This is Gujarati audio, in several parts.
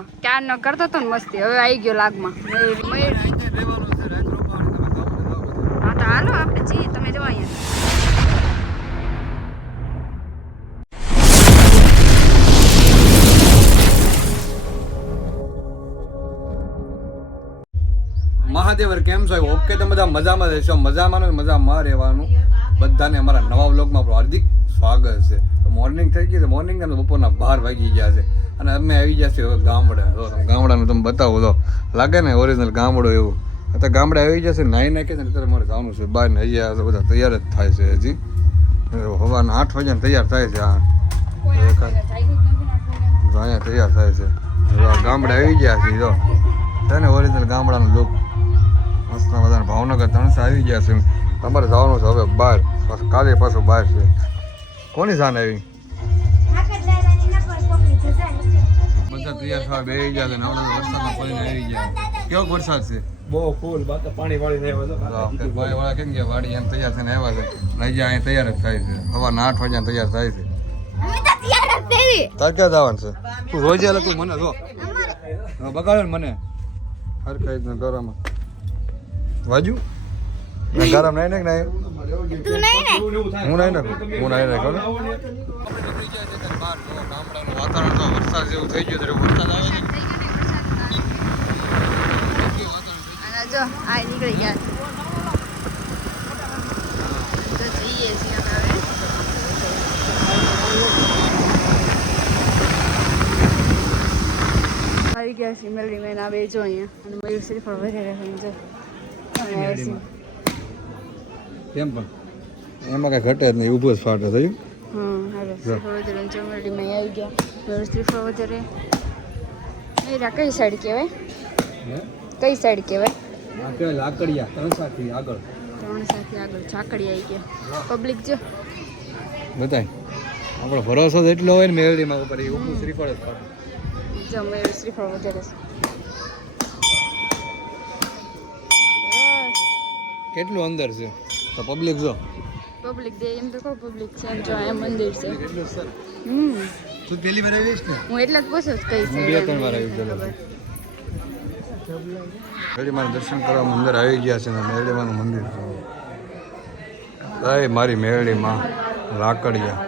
ક્યાં ન કરતો તો મસ્તી. હવે આવી ગયો લાગમાં. તમે મહાદેવર, કેમ છો? ઓકે તો બધા મજામાં રહેશો. મજામાં મજામાં રહેવાનું. બધાને અમારા નવા વ્લોગમાં હાર્દિક સ્વાગત છે. મોર્નિંગ થઈ ગઈ છે. મોર્નિંગ અને બપોરના બાર વાગી ગયા છે. અને અમે આવી ગયા છીએ હવે ગામડે. તમે ગામડાનું તમે બતાવો તો. લાગે ને ઓરિજિનલ ગામડો એવું. અત્યારે ગામડે આવી જશે નાહી નાખે છે ને અત્યારે મારે જવાનું છે બહાર ને હજી આ તો બધા તૈયાર જ થાય છે હજી. હવાના આઠ વાગ્યા તૈયાર થાય છે આ. અહીંયા તૈયાર થાય છે. ગામડે આવી ગયા છે જો. છે ને ઓરિજિનલ ગામડાનું લુક મસ્ત મજાના ભાવનગર ત્રણસો આવી ગયા છે. તમારે જવાનું છે હવે બહાર. કાલે પાછું બહાર છે. કોની જાન આવી? બધા તૈયાર થવા બે ગયા છે નવડા વરસાદમાં પડીને આવી ગયા. કેવો વરસાદ છે? બહુ ફૂલ બાકી પાણી વાળી ને જો આપણે ભાઈ વાળા કેમ ગયા? વાડી એમ તૈયાર થઈને આવ્યા છે. જાય અહીં તૈયાર જ થાય છે. સવારના આઠ વાગ્યા તૈયાર થાય છે. તાર ક્યાં જવાનું છે? તું રોજે એટલે તું મને જો. હા, બગાડે ને મને. હર કઈ રીતના ગરમ. વાજુ? ગરમ નહીં ને કે નહીં? હું નહીં નાખું. હું નહીં નાખું વાતાવરણ તો વરસાદ જેવું થઈ ગયું ત્યારે વરસાદ આવે અને જો આ નીકળી ગયા. તો જઈએ છીએ હવે. આવી ગયા છે મેલડી મેન આવે જો અહીંયા. અને મયુર શ્રીફળ વધારે જો. છે. કેમ પણ? એમાં કઈ ઘટે જ નહીં ઊભો જ ફાટો થયું. શ્રીફળ વધારે જો મેં આવી ગયા. શ્રીફળ વધારે મેરા કઈ સાઈડ કહેવાય? કઈ સાઈડ કહેવાય? લાકડિયા ત્રણસાથી આગળ. ત્રણ સાથી આગળ. ઝાકડી આવી ગયા. પબ્લિક જો. બધાય. આપણો ભરોસો જ એટલો હોય ને મેળડીમાં ઉપર એ ઊભું શ્રીફળ જ ફાટે જો શ્રીફળ વધારે કેટલું અંદર છે? તો પબ્લિક જો. પબ્લિક દે એમ તો કહું પબ્લિક છે એમ જો આ મંદિર છે. હમ. તું પેલી વાર આવીશ ને? હું એટલે જ પૂછું છું કઈ છે. બે ત્રણ વાર આવી મેળીમાં દર્શન કરવા મંદિર આવી ગયા છે ને મેળીમાનું મંદિર છે. જય મારી મેળીમાં લાકડિયા.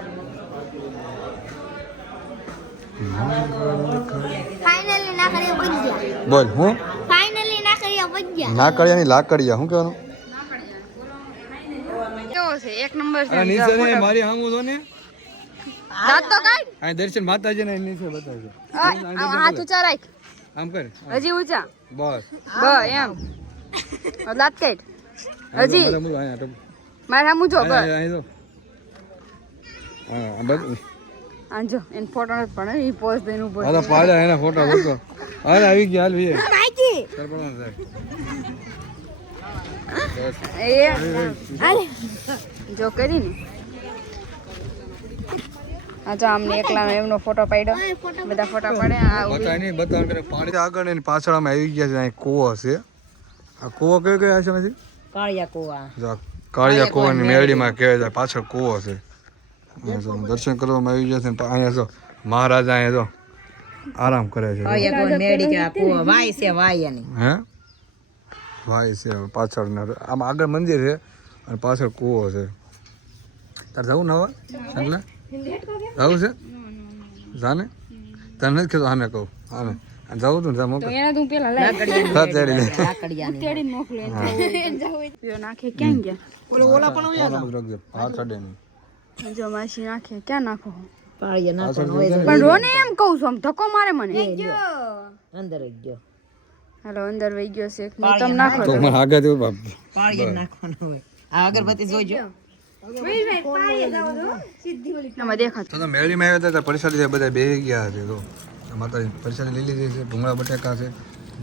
બોલ હું? ફાઇનલી ના કરીએ બગ્યા નાકડિયાની લાકડિયા શું કહેવાનું? છે એક નંબર છે. અને નીચે ને મારી હામું જો ને. દાંત તો કાઢ. અહીં દર્શન માતાજી ને નીચે બતાવજો. આ, આ હાથ ઊંચા રાખ. આમ કર. હજી ઊંચા. બસ. બ એમ. હવે દાંત કાઢ. હજી. બધા બધું અહીંયા ટપ- મારે આમ ઊંચો બ અહીંયા- અહીંયા જો. હા, આ બધું. આ જો એને ફોટો નથી પણ એ પોઝ દઈને ઊભો હાલો પાડ્યા એના ફોટા મૂકો. હાલ આવી ગયા હાલ વીએ. નાખી. સરપંચ સાહેબ. બસ એ જો કરી ને. આ જો આમને એકલા એમનો ફોટો પાડ્યો. બધા ફોટા પડે આ ઊભી. બતાવ કરે પાણી આગળ પાછળ અમે આવી ગયા છે અહીં કૂવો છે. આ કૂવો કયો કયો છે નથી કાળિયા કુવા. જો કાળિયા કૂવાની મેળીમાં કહેવાય છે પાછળ કૂવો છે. દર્શન કરવામાં આવી ગયા છે ને અહીંયા જો મહારાજા અહીંયા જો આરામ કરે છે. કાળિયા કુવા મેળી કે આ કુવા વાય છે વાય એની. હે? ભાઈ છે પાછળ આમ આગળ મંદિર છે અને પાછળ કૂવો છે. તારે જવું ને હવે? સંગલા જવું છે? જાને? તને નથી કીધું આને કહું આને. જવું તું જા મોકલ. એને તું પેલા નાખે. ક્યાં ગયા? ફોન રાખજે. હા ચડે નહીં. જો માસી નાખે. ક્યાં નાખો? પણ રોને એમ કહું છું આમ ધક્કો મારે મને. અંદર જ ગયો. હાલો અંદર વહી ગયો છે. હું તમે નાખો. તો મને આગળ બાપ. કાળિયા નાખવાનું હોય આ અગરબત્તી જોજો તો મેળીમાં આવ્યા હતા પ્રસાદી બધા બે ગયા છે તો માતાજી પરસાદી લઈ લીધી છે ભૂંગળા બટાકા છે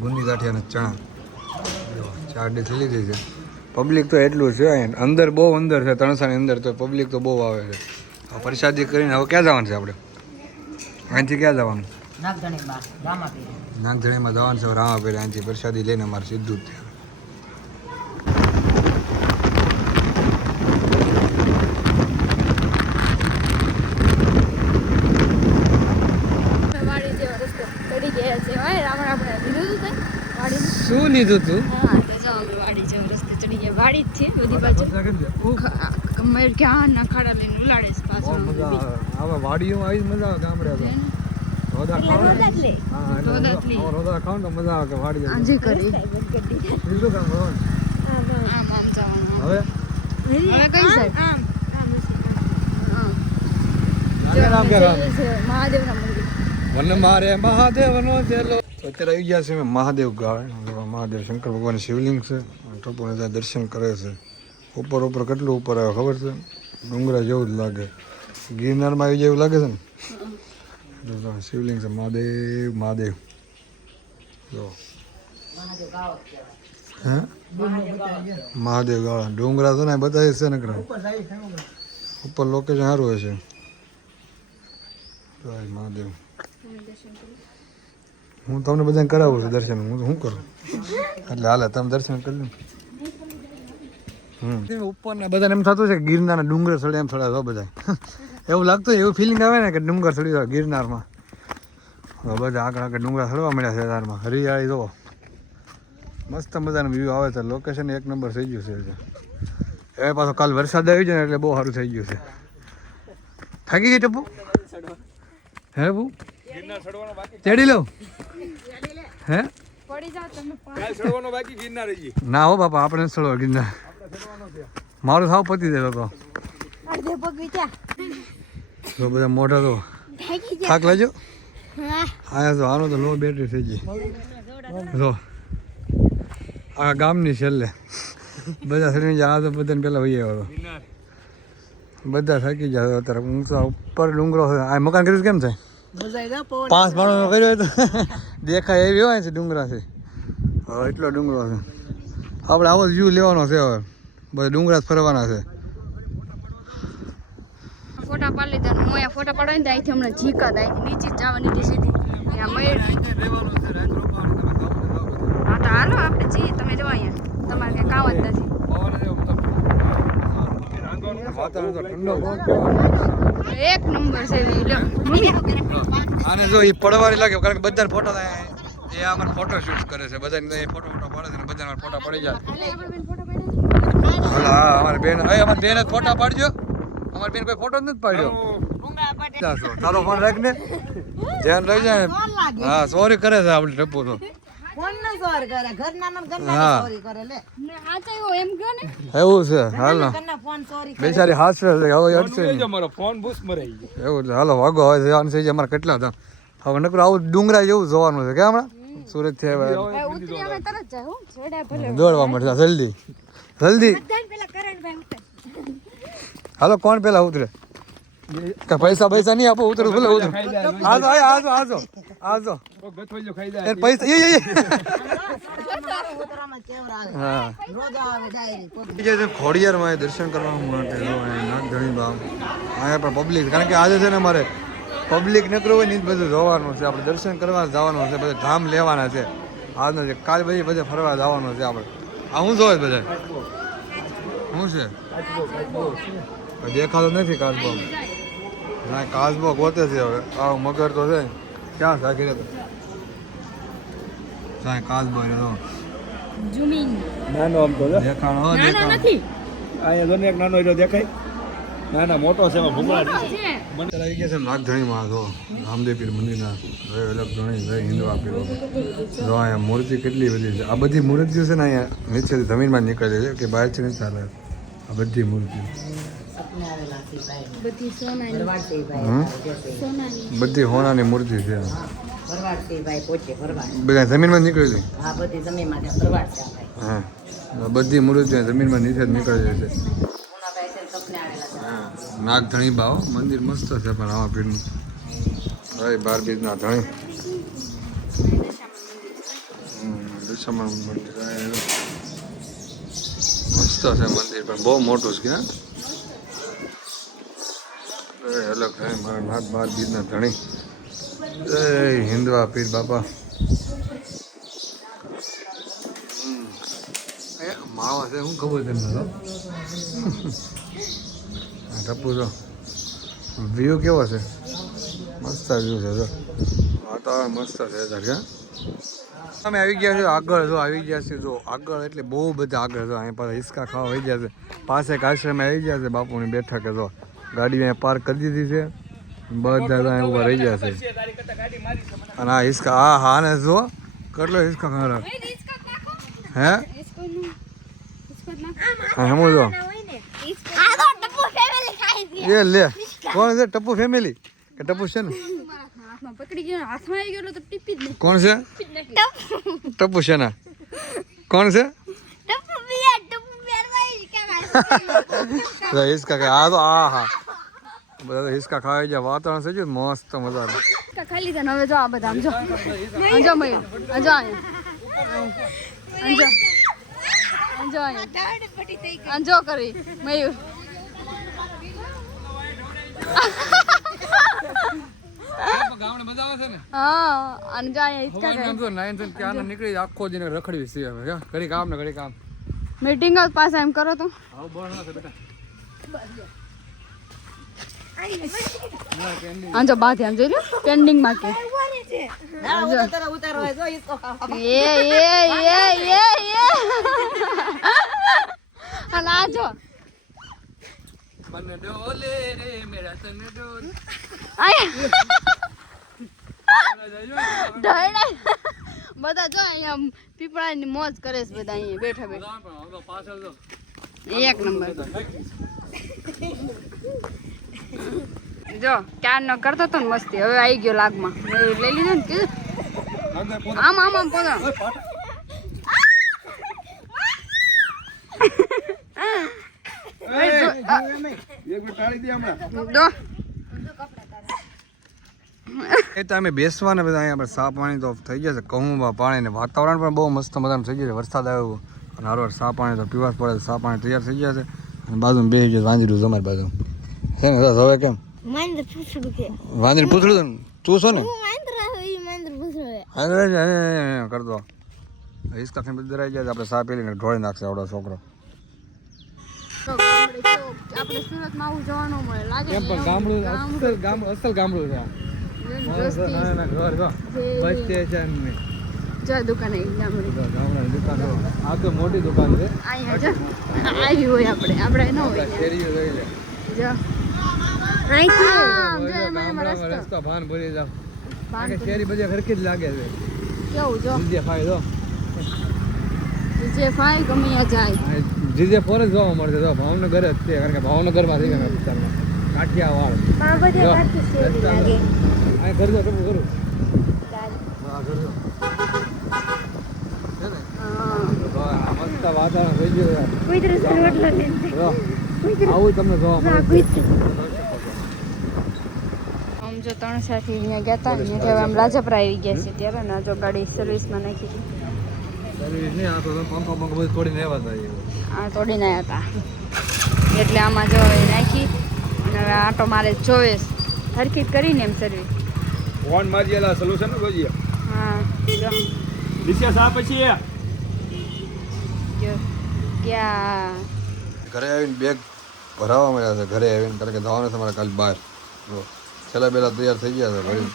ગુંદી ગાંઠિયા અને ચણા. જો, ચાર ડીશ લઈ લીધી છે. પબ્લિક તો એટલું છે અંદર બહુ અંદર છે ત્રણસાની અંદર તો પબ્લિક તો બહુ આવે છે. પરસાદી કરીને હવે ક્યાં જવાનું છે આપણે? અહીંથી ક્યાં જવાનું? નાગધણીમાં જવાનું છે પહેલાં અહીંથી પ્રસાદી લઈને અમારે સીધું જ ત્યાં. વાડી રસ્તો ચડી ગયા છે. શું લીધું તું? વાડી જેવો રસ્તે ચડી ગયા. વાડી જ છે બધી બાજુ. ક્યાં ના ખાડા લઈને ઉલાડે છે પાછળ આવા. વાડીઓમાં આવી મજા આવે ગામડે મહાદેવ ગાળ. મહાદેવ શંકર ભગવાન શિવલિંગ છે. ટોપોને ત્યાં દર્શન કરે છે. ઉપર ઉપર કેટલું ઉપર આવે ખબર છે? ડુંગરા જેવું જ લાગે. ગિરનારમાં આવી જેવું લાગે છે ને? જો શિવલિંગ છે મહાદેવ મહાદેવ જો હે મહાદેવ ગાળા ડુંગરા તો ને બધા છે ને ઉપર લોકેશન સારું હોય છે જય મહાદેવ. હું તમને બધાને કરાવું છું દર્શન. હું તો શું કરું? એટલે હાલે તમે દર્શન કરી લો. હમ. ઉપર ને બધાને એમ થતું છે કે ગિરનારના ડુંગર ચડે એમ તો બધા. એવું લાગતું એવું ફિલિંગ આવે ને કે ડુંગર ચડી જાય ગિરનારમાં. બધા આગળ આગળ ડુંગરા ચડવા મળ્યા છે તારમાં. હરિયાળી જો મસ્ત મજાનું વ્યૂ આવે છે. લોકેશન એક નંબર થઈ ગયું છે. હવે પાછો કાલ વરસાદ આવી જાય ને એટલે બહુ સારું થઈ ગયું છે. થાકી ગઈ ટપ્પુ હે બુ? ચડી લઉં હે? ના હો બાપા, આપણે ચડવા ગિરનાર. મારું સાવ પતી જાય વિચાર તો બધા મોટા તો થાક લેજો હા. આયા તો આનો તો લો બેટરી થઈ ગઈ. જો આ ગામની છેલ્લે. બધા સડી જાય આ તો બધાને પહેલાં વહી આવ્યો હતો. બધા થાકી જાય અત્યારે. ઊંચા ઉપર ડુંગરો છે આ મકાન કર્યું કેમ થાય? પાંચ માણસ કર્યો હોય તો. દેખાય એવી હોય છે ડુંગરા છે હવે એટલો ડુંગરો છે. આપણે આવો વ્યૂ લેવાનો છે હવે. બધા ડુંગરા જ ફરવાના છે. ફોટા પાડી લીધા હું અહીંયા ફોટા પાડવા ને અહીંથી હમણાં જીકા થાય નીચે જ જવા નીચે સીધી. ત્યાં મયુર હા તો હાલો આપણે જઈએ. તમે જો અહીંયા. તમારે ક્યાં કામ જ નથી. એક નંબર છે આને જો એ પડવાની લાગે કારણ કે બધા ફોટો થાય. એ અમારે ફોટો શૂટ કરે છે બધા ફોટો ફોટો પાડે છે બધા ફોટા પડી જાય. બેન ફોટા પાડજો. અમારી બેન કોઈ ફોટો નથી પાડ્યો? તારો ફોન રાખ ને. ધ્યાન રહી જાય હા સોરી કરે છે આપણે ટપ્પુ તો. ફોન ન સોર કરે. ઘરના ને ઘરના હા. સોરી કરે લે. આ તો એવો એમ ગયો ને. એવું છે હાલ ના ઘરના ફોન સોરી કરે. બેચારી હાસવે છે હવે અડશે નહીં. અમારો ફોન બુસ મરાઈ ગયો. એવું છે હાલો વાગો હવે જવાનું છે અમારે કેટલા હતા? હવે નકર આવું ડુંગરા જેવું જોવાનું છે કે હમણાં? સુરતથી દોડવા મળશે જલ્દી. જલ્દી. હાલો કોણ પેલા ઉતરે? કે પૈસા પૈસા નહીં આપો ઉતરો ભલે ઉતરો. આજો આજો આજો આજો પૈસા એ એ, હા. ખોડિયાર એ દર્શન કરવા માટે અહીંયા બામ અહીંયા પણ પબ્લિક કારણ કે આજે છે ને મારે પબ્લિક નકરું હોય ને જ બધું જોવાનું છે. આપણે દર્શન કરવા જવાનું છે બધા ધામ લેવાના છે. આજનો છે કાલ પછી બધે ફરવા જવાનું છે આપણે. આ શું જોવે બધા શું છે? દેખાતો નથી કાચબો ના કાચબો ગોતે છે હવે. આ મગર તો છે ક્યાં સાખી રહ્યો સાહેબ કાચબો રહ્યો નાનો આમ તો દેખાણ હો, દેખાણ. અહીંયા જો એક નાનો એટલો દેખાય. ના ના મોટો છે એમાં ભૂંગળા છે. આવી ગયા છે નાગધણીમાં જો રામદેવ પીર મંદિરના જય વલ્લભ ધણી જય જો અહીંયા મૂર્તિ કેટલી બધી છે. આ બધી મૂર્તિઓ છે ને અહીંયા નીચે જમીનમાં નીકળે છે કે બહારથી ને ચાલે આ બધી મૂર્તિ બધી સોનાની. બધી હોનાની મૂર્તિ છે. બધા જમીનમાં નીકળેલી? હા બધી મૂર્તિઓ જમીનમાં નીચે જ નીકળે છે. નાગ છે ને સપને આવેલા છે. હા. નાગધણી બાવ મંદિર મસ્ત છે પણ આવા પીરનું ભાઈ બાર બીજના ધણી. હમ, મંદિર. મસ્ત છે મંદિર પણ. બહુ મોટું છે કે અલગ છે મારા નાથ બાર બીજના ધણી. જય હિન્દવા પીર બાપા. માવા છે, શું ખબર તમને તો? ટપ્પુ ટપુ તો વ્યૂ કેવો છે? મસ્ત વ્યૂ છે તો વાતાવરણ મસ્ત છે ધાર અમે આવી ગયા છો આગળ, જો, આવી ગયા છે જો. આગળ એટલે બહુ બધા આગળ, જો, અહીંયા પાસે હિસકા ખાવા આવી ગયા છે. પાસે એક આશ્રમ આવી ગયા છે બાપુની બેઠકે, જો. ગાડી અહીંયા પાર્ક કરી દીધી છે. બધા ત્યાં ઊભા રહી ગયા છે. અને આ હિસકા આ હા ને જો કેટલો હિસકા ખાવા હે? હા હેમો જો. એ લે કોણ છે? ટપ્પુ ફેમિલી કે ટપ્પુ છે ને? કોણ છે? ટપ્પુ છે ને? કોણ છે? હિસકા કે આ તો આ હા. બધા હિસકા ખાવા જાય વાતાવરણ છે જો મસ્ત મજા આવે ખાઈ લીધા હવે જો આ બધા જો. અંજો મયુર અંજો અહીંયા અંજો અંજો અહીંયા અંજો કરી મયુર. જો મીટિંગ પાસે એમ કરો તો. આવું ના બેટા અંજો બા ધ્યાન જોઈ લો પેન્ડિંગમાં કે. ના જો એ એ એ એ આ જો અહીંયા પીપળા બધા જો પીપળાની મોજ કરે છે બધા અહીંયા બેઠા બેઠા. એક નંબર. જો ક્યાં ન કરતો તો ને મસ્તી. હવે આવી ગયો લાગમાં. મેં લઈ લીધો ને કીધું. આમ આમ આમ પોતા. એ તો અમે બેસવાના બધા અહીંયા આપણે સા પાણી તો થઈ જશે છે કહું પાણી ને વાતાવરણ પણ બહુ મસ્ત મજાનું થઈ જશે છે વરસાદ આવ્યો અને હારવાર સા પાણી તો પીવા પડે સા પાણી તૈયાર થઈ ગયા છે. અને બાજુમાં બે જશે વાંજરું અમારી બાજુ છે ને રસ હવે કેમ? મહેન્દ્ર પૂછડું કે વાંદરી પૂછડું તું છો ને? હું મહેન્દ્ર હોય મહેન્દ્ર પૂછડું આગળ જ હે, હે, હે, કરતો હિસકા બધું રહી જાય આપણે સા પીલીને ઢોળી નાખશે આવડો છોકરો. આપણે સુરતમાં આવું જોવાનું મળે લાગે કેમ પણ ગામડું અસલ ગામડું અસલ ગામડું છે. જો દુકાને ગામડે. જો ગામડાની દુકાન આ તો મોટી દુકાન છે. આવી હોય આપણે. આપણે ન હોય જો. રસ્તો રસ્તો ભાન ભરી જાવ શેરી બધી હરખી જ લાગે છે. કેવું જો. જીજે ફાયદો જે. ફાય ગમે જાય. જીજે ફોર જ જોવા મળશે. જો ભાવનગર જ છે કારણ કે ભાવનગરમાં થઈ ગયા વિસ્તારમાં. કાઠિયાવાડ. આ બધે કાઠી લાગે. અહીં કરજો ટપુ કરું હા કરજો આ મસ્ત વાતાવરણ થઈ ગયું. રોટલો લઈને આવું તમને જોવા મળે જો ત્રણ સાથી અહીંયા ગયા હતા અહીંયા હવે આમ રાજપરા આવી ગયા છે ત્યારે ને જો ગાડી સર્વિસમાં નાખી હતી. તોડીને આવ્યા હતા એટલે આમાં જો હવે નાખી અને હવે આટો મારે જોવે હરખી જ કરીને એમ સર્વિસ ફોન મારી એલા સોલ્યુશન જોઈએ હા જો. રિસેસ આ પછી ક્યાં ઘરે આવીને બેગ ભરાવા મળ્યા છે ઘરે આવીને કારણ કે જવાનું છે મારે કાલે બહાર. છેલ્લા પેલા તૈયાર થઈ ગયા છે ભાઈ.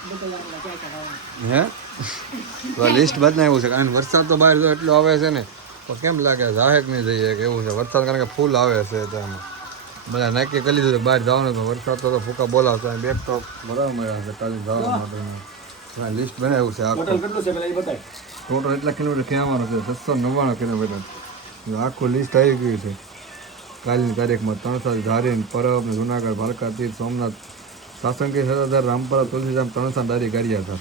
હે? તો લિસ્ટ બનાવ્યું છે. કારણ વરસાદ તો બહાર જો એટલો આવે છે ને તો કેમ લાગે? જાહેર નહીં જઈએ કે એવું છે. વરસાદ કારણ કે ફૂલ આવે છે તો એમાં બધા નક્કી કરી લીધું બહાર જવાનું તો વરસાદ તો ફૂકા બોલાવશે બેગ તો બરાબર મળ્યા છે કાલે જવા માટે લિસ્ટ બનાવ્યું છે આખું. ટોટલ એટલા કિલોમીટર કહેવાનું છે. છસો નવ્વાણું કિલોમીટર. આખું લિસ્ટ આવી ગયું છે. કાલની તારીખમાં ત્રણસા ધારીન પરબ જુનાગઢ ભાલકા તીર્થ સોમનાથ સાસંગી સરદાર રામપરા તુલસીધામ ત્રણસા દારી કર્યા હતા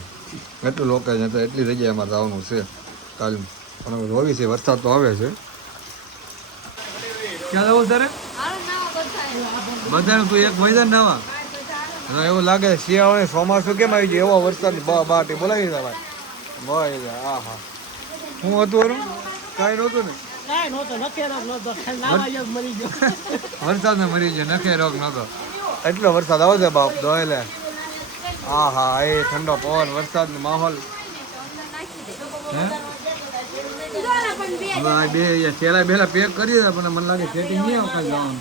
એટલું લોકેશન હતા એટલી જગ્યાએ અમારે જવાનું છે કાલ પણ રોવી છે વરસાદ તો આવે છે. ક્યાં જવું તારે? બધાને તું એક મેદાન નાવા? હા એવું લાગે છે. શિયાળો ચોમાસું કેમ આવી ગયું? એવો વરસાદ બા બાટી બોલાવી દે ભાઈ. ભાઈ હા હા. શું હતું એનું કાંઈ નહોતું ને? વરસાદ ને મરી ગયો નખે રોગ નતો એટલો વરસાદ આવે છે બાપ દોયલે. હા હા એ ઠંડો પવન વરસાદ નો માહોલ. હે? બે ચેલા બેલા પેક કરીએ પણ મને લાગે સેટિંગ નહીં આવે કાંઈ જવાનું.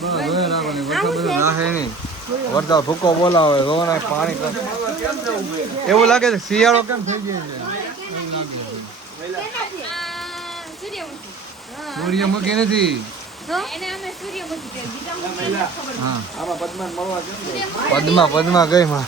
બસ વરસાદ બધું નાખે નહીં વરસાદ ભૂકો બોલાવે રોવાના પાણી એવું લાગે છે શિયાળો કેમ થઈ ગયો છે? સૂર્યમુખી નથી. પદ્મા પદ્મા ગઈ માં.